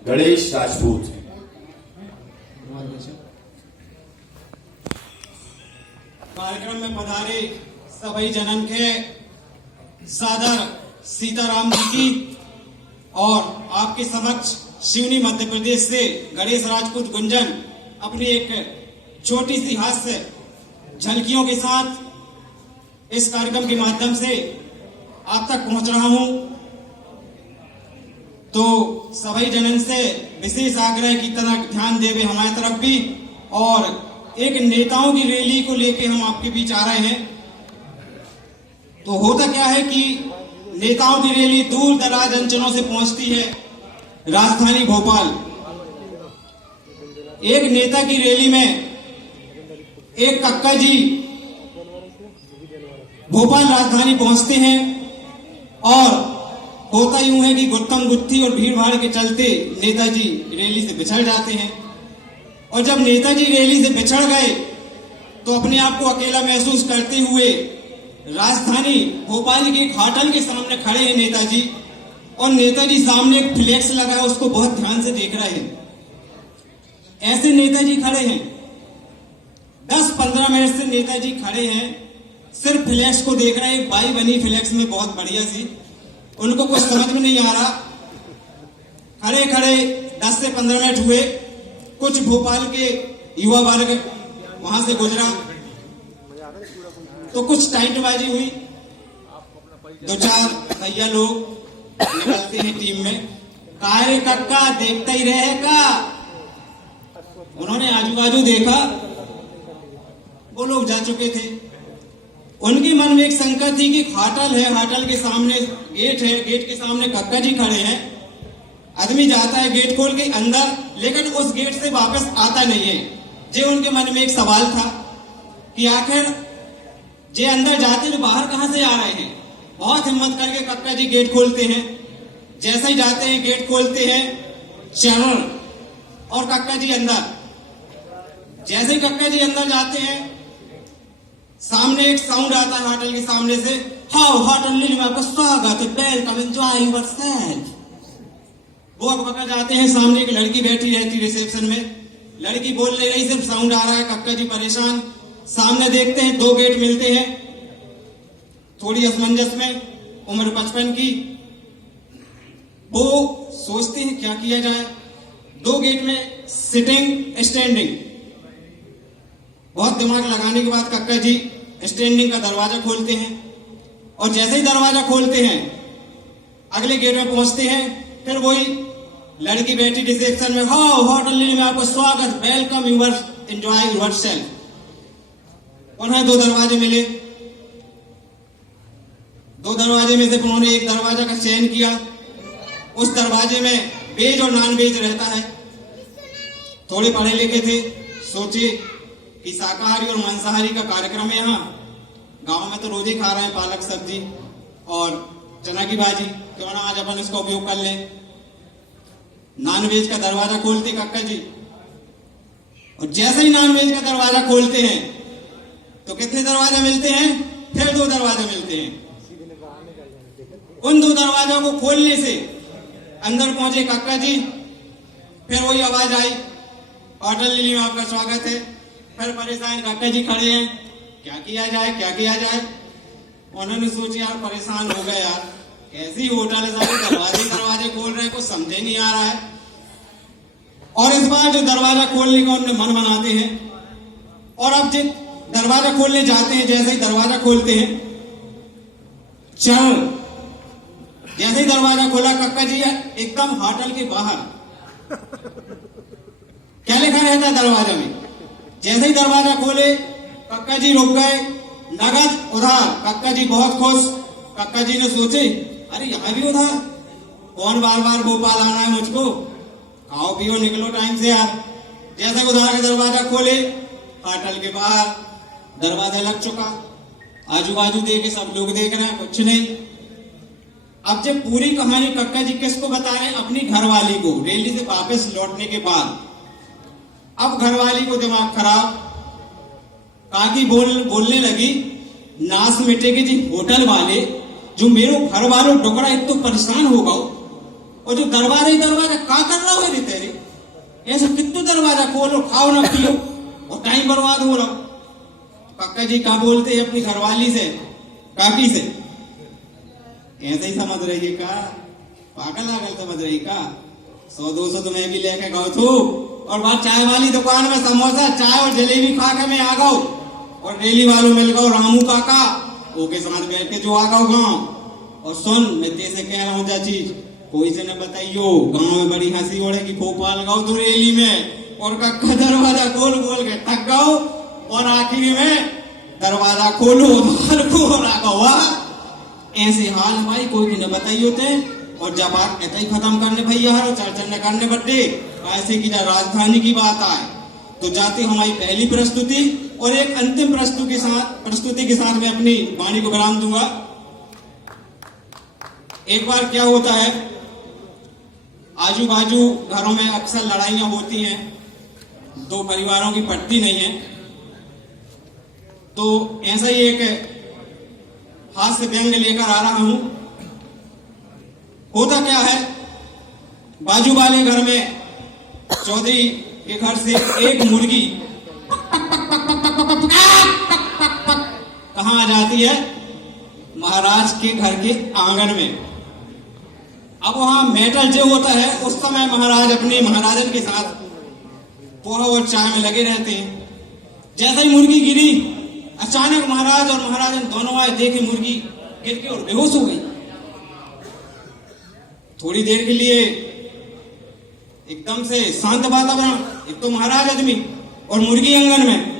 गणेश राजपूत। कार्यक्रम में पधारे सभी जनन के सादर सीताराम जी की और आपके समक्ष शिवनी मध्य प्रदेश से गणेश राजपूत गुंजन अपनी एक छोटी सी हास्य झलकियों के साथ इस कार्यक्रम के माध्यम से आप तक पहुंच रहा हूं। तो सभी जनन से विशेष आग्रह की तरह ध्यान देवे हमारी तरफ भी, और एक नेताओं की रैली को लेके हम आपके बीच आ रहे हैं। तो होता क्या है कि नेताओं की रैली दूर दराज अंचलों से पहुंचती है राजधानी भोपाल। एक नेता की रैली में एक कक्का जी भोपाल राजधानी पहुंचते हैं, और होता यूं है कि गुत्थम गुत्थी और भीड़ भाड़ के चलते नेताजी रैली से बिछड़ जाते हैं। और जब नेताजी रैली से बिछड़ गए तो अपने आप को अकेला महसूस करते हुए राजधानी भोपाल के घाटल के सामने खड़े हैं नेताजी, और नेताजी सामने एक फ्लैक्स लगा है, उसको बहुत ध्यान से देख रहे हैं। ऐसे नेताजी खड़े हैं, 10-15 मिनट से नेताजी खड़े हैं, सिर्फ फ्लैक्स को देख रहे हैं। बाई बनी फ्लैक्स में बहुत बढ़िया सी, उनको कुछ समझ में नहीं आ रहा। खड़े खड़े 10 से 15 मिनट हुए, कुछ भोपाल के युवा वर्ग वहां से गुजरा तो कुछ टाइटबाजी हुई। 2-4 भैया लोग निकलते हैं टीम में, काहे कक्का देखता ही रहेगा। उन्होंने आजू बाजू देखा, वो लोग जा चुके थे। उनके मन में एक शंका थी कि हाटल है, हाटल के सामने गेट है, गेट के सामने कक्का जी खड़े हैं। आदमी जाता है गेट खोल के अंदर, लेकिन उस गेट से वापस आता नहीं है। जे उनके मन में एक सवाल था कि आखिर जे अंदर जाते तो बाहर कहां से आ रहे हैं। बहुत हिम्मत करके कक्का जी गेट खोलते हैं। जैसे ही जाते हैं गेट खोलते हैं, चरण और कक्का जी अंदर। जैसे ही कक्का जी अंदर जाते हैं, सामने एक साउंड आता है होटल के सामने से, हाउ होटल लिली में आपका स्वागत है, वेलकम, एंजॉय योरसेल्फ। वो अकबका जाते हैं, सामने एक लड़की बैठी रहती रिसेप्शन में, लड़की बोल नहीं रही, सिर्फ साउंड आ रहा है। कक्का जी परेशान, सामने देखते हैं 2 गेट मिलते हैं, थोड़ी असमंजस में, उम्र 55 की। वो सोचते हैं क्या किया जाए। 2 गेट में सिटिंग स्टैंडिंग, बहुत दिमाग लगाने के बाद कक्का जी स्टैंडिंग का दरवाजा खोलते हैं, और जैसे ही दरवाजा खोलते हैं अगले गेट में पहुंचते हैं, फिर वही लड़की बैठी रिसेप्शन में, हाउ होटल लिली में आपका स्वागत, वेलकम, यूर एंजॉय योरसेल्फ। उन्हें 2 दरवाजे मिले, 2 दरवाजे में से उन्होंने एक दरवाजा का चयन किया। उस दरवाजे में वेज और नॉन वेज रहता है। थोड़े पढ़े लिखे थे, सोचे कि शाकाहारी और मांसाहारी का कार्यक्रम है यहाँ, गांव में तो रोज ही खा रहे हैं पालक सब्जी और चना की भाजी, क्यों ना आज अपन इसका उपयोग कर लें। नॉनवेज का दरवाजा खोलते कक्का जी, और जैसे ही नॉनवेज का दरवाजा खोलते हैं तो कितने दरवाजे मिलते हैं, फिर 2 दरवाजे मिलते हैं। उन 2 दरवाजों को खोलने से अंदर पहुंचे कक्का जी, फिर वही आवाज आई, होटल लिली में आपका स्वागत है। फिर परेशान कक्का जी खड़े हैं, क्या किया जाए, क्या किया जाए। उन्होंने सोचा यार परेशान हो गए यार, कैसी होटल है, सारे दरवाजे खोल रहे हैं, कुछ समझे नहीं आ रहा है। और इस बार जो दरवाजा खोलने का उन्होंने मन बनाते हैं, और अब जब दरवाजा खोलने जाते हैं, जैसे ही दरवाजा खोलते हैं, चरण, जैसे ही दरवाजा खोला कक्का जी एकदम होटल के बाहर। क्या लिखा रहता है दरवाजा में? जैसे ही दरवाजा खोले कक्का जी रुक गए, नगद उधार। कक्का जी बहुत खुश। कक्का जी ने सोचे अरे यहाँ भी उधार, कौन बार बार भोपाल आना है मुझको, खाओ पियो निकलो टाइम से यार। जैसे उधार का दरवाजा खोले, होटल के बाहर दरवाजा लग चुका, आजू बाजू देखे सब लोग देख रहे हैं, कुछ नहीं। अब जब पूरी कहानी कक्का जी किसको बता रहे हैं, अपनी घरवाली को। रैली से वापस लौटने के बाद अब घरवाली को दिमाग खराब, काकी बोलने लगी, नास मिटेगी जी होटल वाले, जो मेरे घर वालों टुकड़ा एक तो परेशान हो गओ, और जो दरबार ही दरबार का कर रहा है ऐसा कितना दरवाजा खोलो, खाओ ना पियो और टाइम बर्बाद हो रहा। कक्का जी क्या बोलते हैं अपनी घरवाली से, काकी से, ऐसे ही समझ रही है का, पागल आगल समझ रही का। 100-200 तो मैं भी लेके गौ थू और बात चाय वाली दुकान में समोसा चाय और जलेबी खा के मैं आ गऊ और रेली वालों मिल गऊ रामू काका, ओके समझ बैठ के जो आ गऊ गाँव। और सुन मैं तेरे कह रहा हूँ जा चीज कोई से न बताइयो, गांव में बड़ी हंसी ओढ़े की भोपाल गऊ तो रेली में और कक्का दरवाजा खोल खोल के थक गऊ और आखिरी में दरवाजा खोलो बाहर को हुआ। ऐसे हाल भाई कोई न बताइयो थे। और जब बात ऐसा ही खत्म करने भैया और चर्चा न करने बड्डे ऐसे की जब राजधानी की बात आए तो जाते हमारी पहली प्रस्तुति और एक अंतिम प्रस्तुति के साथ मैं अपनी वाणी को विराम दूंगा। एक बार क्या होता है, आजू बाजू घरों में अक्सर लड़ाइयां होती हैं, दो परिवारों की पटती नहीं है, तो ऐसा ही एक हास्य व्यंग लेकर आ रहा हूं। होता क्या है, बाजू वाले घर में चौधरी के घर से एक मुर्गी कहां आ जाती है, महाराज के घर के आंगन में। अब वहां मैटर जो होता है उस समय महाराज अपने महाराजन के साथ पोहा और चाय में लगे रहते हैं। जैसे ही मुर्गी गिरी अचानक महाराज और महाराजन दोनों आए, देखे मुर्गी गिर के और बेहोश हो गई। थोड़ी देर के लिए एकदम से शांत वातावरण, एक तो महाराज आदमी और मुर्गी आंगन में।